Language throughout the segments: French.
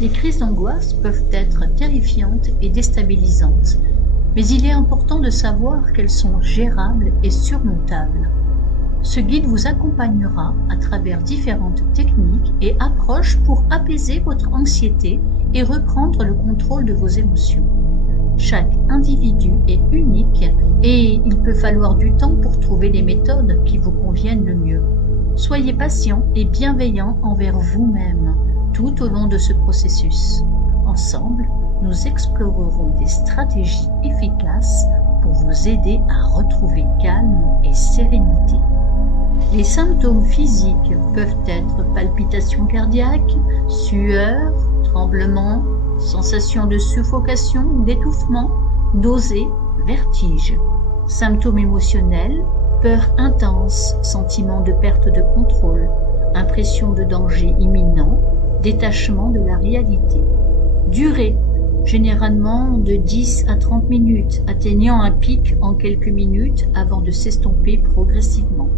Les crises d'angoisse peuvent être terrifiantes et déstabilisantes, mais il est important de savoir qu'elles sont gérables et surmontables. Ce guide vous accompagnera à travers différentes techniques et approches pour apaiser votre anxiété et reprendre le contrôle de vos émotions. Chaque individu est unique et il peut falloir du temps pour trouver les méthodes qui vous conviennent le mieux. Soyez patient et bienveillant envers vous-même tout au long de ce processus. Ensemble, nous explorerons des stratégies efficaces pour vous aider à retrouver calme et sérénité. Les symptômes physiques peuvent être palpitations cardiaques, sueur, tremblements, sensation de suffocation ou d'étouffement, nausées, vertiges. Symptômes émotionnels, peur intense, sentiment de perte de contrôle, impression de danger imminent, détachement de la réalité. Durée, généralement de 10 à 30 minutes, atteignant un pic en quelques minutes avant de s'estomper progressivement.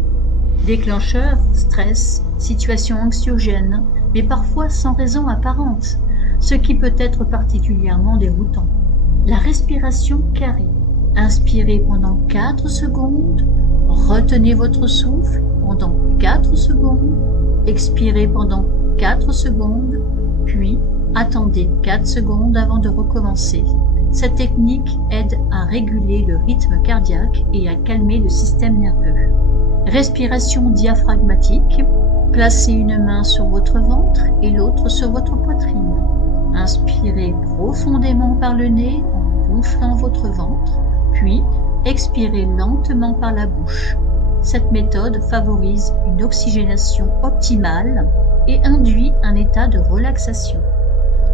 Déclencheur, stress, situation anxiogène, mais parfois sans raison apparente, ce qui peut être particulièrement déroutant. La respiration carrée. Inspirez pendant 4 secondes, retenez votre souffle pendant 4 secondes, expirez pendant 4 secondes, puis attendez 4 secondes avant de recommencer. Cette technique aide à réguler le rythme cardiaque et à calmer le système nerveux. Respiration diaphragmatique. Placez une main sur votre ventre et l'autre sur votre poitrine. Inspirez profondément par le nez en gonflant votre ventre, puis expirez lentement par la bouche. Cette méthode favorise une oxygénation optimale et induit un état de relaxation.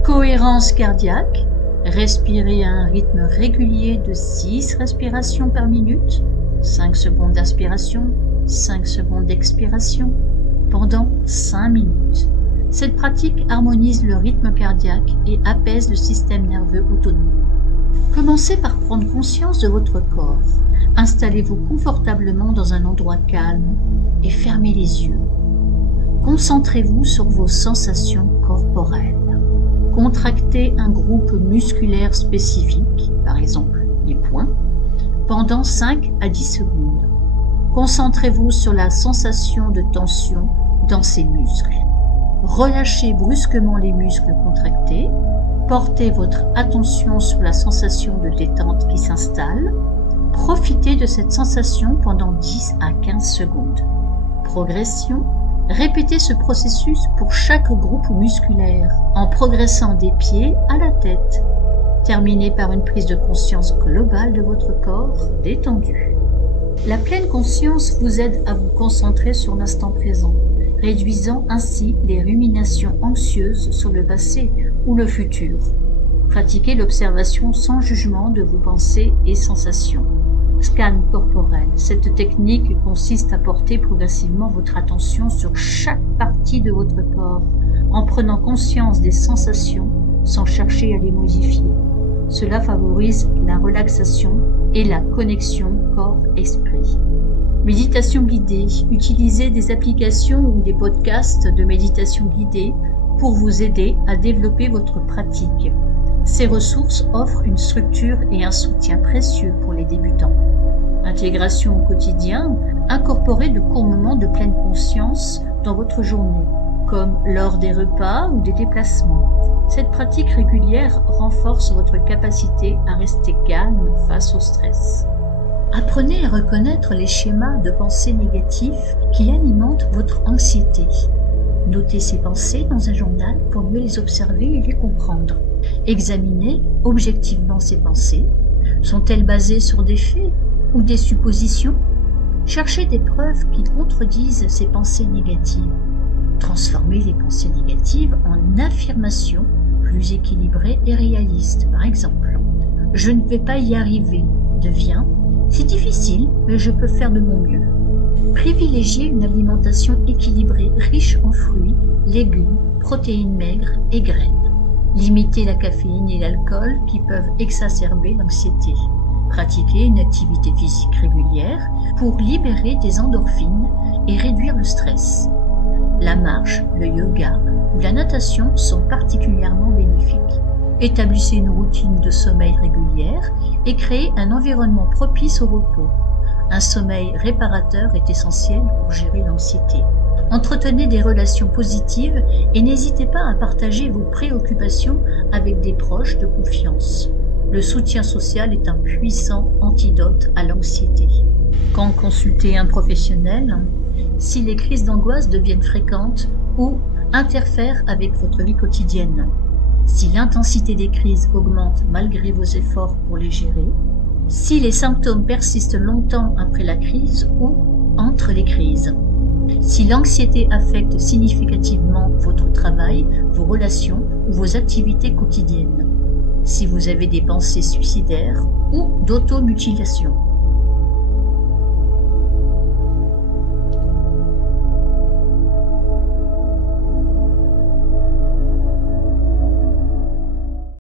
Cohérence cardiaque. Respirez à un rythme régulier de 6 respirations par minute, 5 secondes d'inspiration, 5 secondes d'expiration, pendant 5 minutes. Cette pratique harmonise le rythme cardiaque et apaise le système nerveux autonome. Commencez par prendre conscience de votre corps. Installez-vous confortablement dans un endroit calme et fermez les yeux. Concentrez-vous sur vos sensations corporelles. Contractez un groupe musculaire spécifique, par exemple les poings, pendant 5 à 10 secondes. Concentrez-vous sur la sensation de tension dans ces muscles. Relâchez brusquement les muscles contractés. Portez votre attention sur la sensation de détente qui s'installe. Profitez de cette sensation pendant 10 à 15 secondes. Progression. Répétez ce processus pour chaque groupe musculaire, en progressant des pieds à la tête. Terminez par une prise de conscience globale de votre corps détendu. La pleine conscience vous aide à vous concentrer sur l'instant présent, réduisant ainsi les ruminations anxieuses sur le passé ou le futur. Pratiquez l'observation sans jugement de vos pensées et sensations. Scan corporel. Cette technique consiste à porter progressivement votre attention sur chaque partie de votre corps, en prenant conscience des sensations sans chercher à les modifier. Cela favorise la relaxation et la connexion corps-esprit. Méditation guidée. Utilisez des applications ou des podcasts de méditation guidée pour vous aider à développer votre pratique. Ces ressources offrent une structure et un soutien précieux pour les débutants. Intégration au quotidien. Incorporez de courts moments de pleine conscience dans votre journée, comme lors des repas ou des déplacements. Cette pratique régulière renforce votre capacité à rester calme face au stress. Apprenez à reconnaître les schémas de pensée négatifs qui alimentent votre anxiété. Notez ces pensées dans un journal pour mieux les observer et les comprendre. Examinez objectivement ces pensées. Sont-elles basées sur des faits ou des suppositions? Cherchez des preuves qui contredisent ces pensées négatives. Transformez les pensées négatives en affirmations plus équilibrées et réalistes. Par exemple, « Je ne vais pas y arriver » devient « C'est difficile, mais je peux faire de mon mieux ». Privilégiez une alimentation équilibrée, riche en fruits, légumes, protéines maigres et graines. Limitez la caféine et l'alcool qui peuvent exacerber l'anxiété. Pratiquez une activité physique régulière pour libérer des endorphines et réduire le stress. La marche, le yoga ou la natation sont particulièrement bénéfiques. Établissez une routine de sommeil régulière et créez un environnement propice au repos. Un sommeil réparateur est essentiel pour gérer l'anxiété. Entretenez des relations positives et n'hésitez pas à partager vos préoccupations avec des proches de confiance. Le soutien social est un puissant antidote à l'anxiété. Quand consulter un professionnel, si les crises d'angoisse deviennent fréquentes ou interfèrent avec votre vie quotidienne, si l'intensité des crises augmente malgré vos efforts pour les gérer, si les symptômes persistent longtemps après la crise ou entre les crises, si l'anxiété affecte significativement votre travail, vos relations ou vos activités quotidiennes, si vous avez des pensées suicidaires ou d'automutilation.